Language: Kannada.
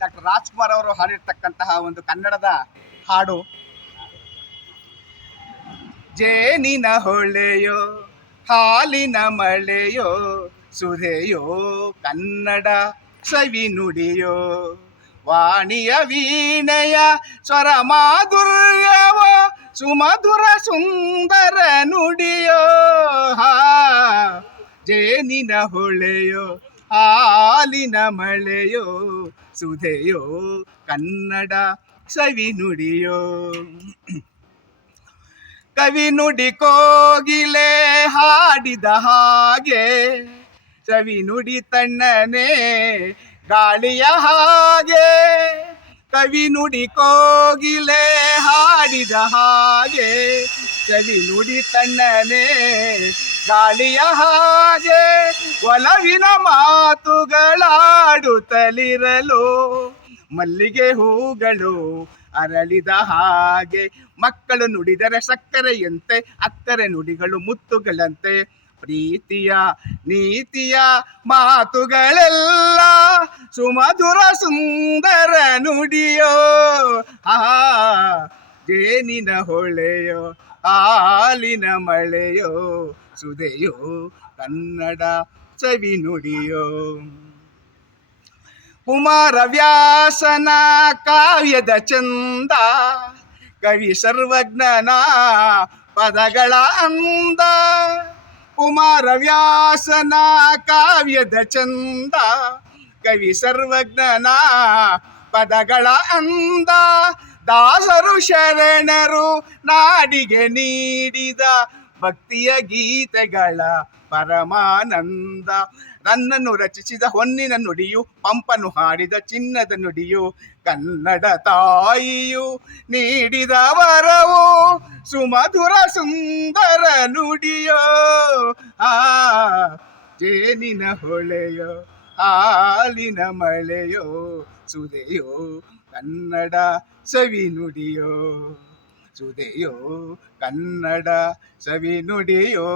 ಡಾಕ್ಟರ್ ರಾಜ್ಕುಮಾರ್ ಅವರು ಹಾಡಿರ್ತಕ್ಕಂತಹ ಒಂದು ಕನ್ನಡದ ಹಾಡು. ಜೇನಿನ ಹೊಳೆಯೋ ಹಾಲಿನ ಮಳೆಯೋ ಸುಧೆಯೋ ಕನ್ನಡ ಸವಿ ನುಡಿಯೋ, ವಾಣಿಯ ವೀಣೆಯ ಸ್ವರ ಮಾಧುರ್ಯವೋ ಸುಮಧುರ ಸುಂದರ ನುಡಿಯೋ. ಜೇನಿನ ಹೊಳೆಯೋ ಹಾಲಿನ ಮಳೆಯೋ ಸುಧೆಯೋ ಕನ್ನಡ ಸವಿ ನುಡಿಯೋ. ಕವಿ ನುಡಿ ಕೋಗಿಲೆ ಹಾಡಿದ ಹಾಗೆ, ಸವಿ ನುಡಿ ತಣ್ಣನೆ ಗಾಳಿಯ ಹಾಗೆ. ಕವಿ ನುಡಿ ಕೋಗಿಲೆ ಹಾಡಿದ ಹಾಗೆ, ಸವಿ ನುಡಿ ತಣ್ಣನೆ ಗಾಳಿಯ ಹಾಗೆ. ಒಲವಿನ ಮಾತುಗಳಾಡುತ್ತಲಿರಲು ಮಲ್ಲಿಗೆ ಹೂಗಳು ಅರಳಿದ ಹಾಗೆ. ಮಕ್ಕಳು ನುಡಿದರೆ ಸಕ್ಕರೆಯಂತೆ, ಅಕ್ಕರೆ ನುಡಿಗಳು ಮುತ್ತುಗಳಂತೆ. ಪ್ರೀತಿಯ ನೀತಿಯ ಮಾತುಗಳೆಲ್ಲ ಸುಮಧುರ ಸುಂದರ ನುಡಿಯೋ. ಜೇನಿನ ಹೊಳೆಯೋ ಹಾಲಿನ ಮಳೆಯೋ ಸುಧೆಯೋ ಕನ್ನಡ ಸವಿ ನುಡಿಯೋ. ಕುಮಾರವ್ಯಾಸನ ಕಾವ್ಯದ ಚಂದ, ಕವಿ ಸರ್ವಜ್ಞನ ಪದಗಳ ಅಂದ. ಕುಮಾರವ್ಯಾಸನ ಕಾವ್ಯದ ಚಂದ, ಕವಿ ಸರ್ವಜ್ಞನ ಪದಗಳ ಅಂದ. ದಾಸರು ಶರಣರು ನಾಡಿಗೆ ನೀಡಿದ ಭಕ್ತಿಯ ಗೀತೆಗಳ ಪರಮಾನಂದ. ನನ್ನನ್ನು ರಚಿಸಿದ ಹೊನ್ನಿನ ನುಡಿಯು, ಪಂಪನು ಹಾಡಿದ ಚಿನ್ನದ ನುಡಿಯು, ಕನ್ನಡ ತಾಯಿಯು ನೀಡಿದ ವರವು ಸುಮಧುರ ಸುಂದರ ನುಡಿಯೋ. ಜೇನಿನ ಹೊಳೆಯೋ ಹಾಲಿನ ಮಳೆಯೋ ಸುಧೆಯೋ ಕನ್ನಡ ಸವಿ ನುಡಿಯೋ. ಸುಧೆಯೋ ಕನ್ನಡ ಸವಿ ನುಡಿಯೋ.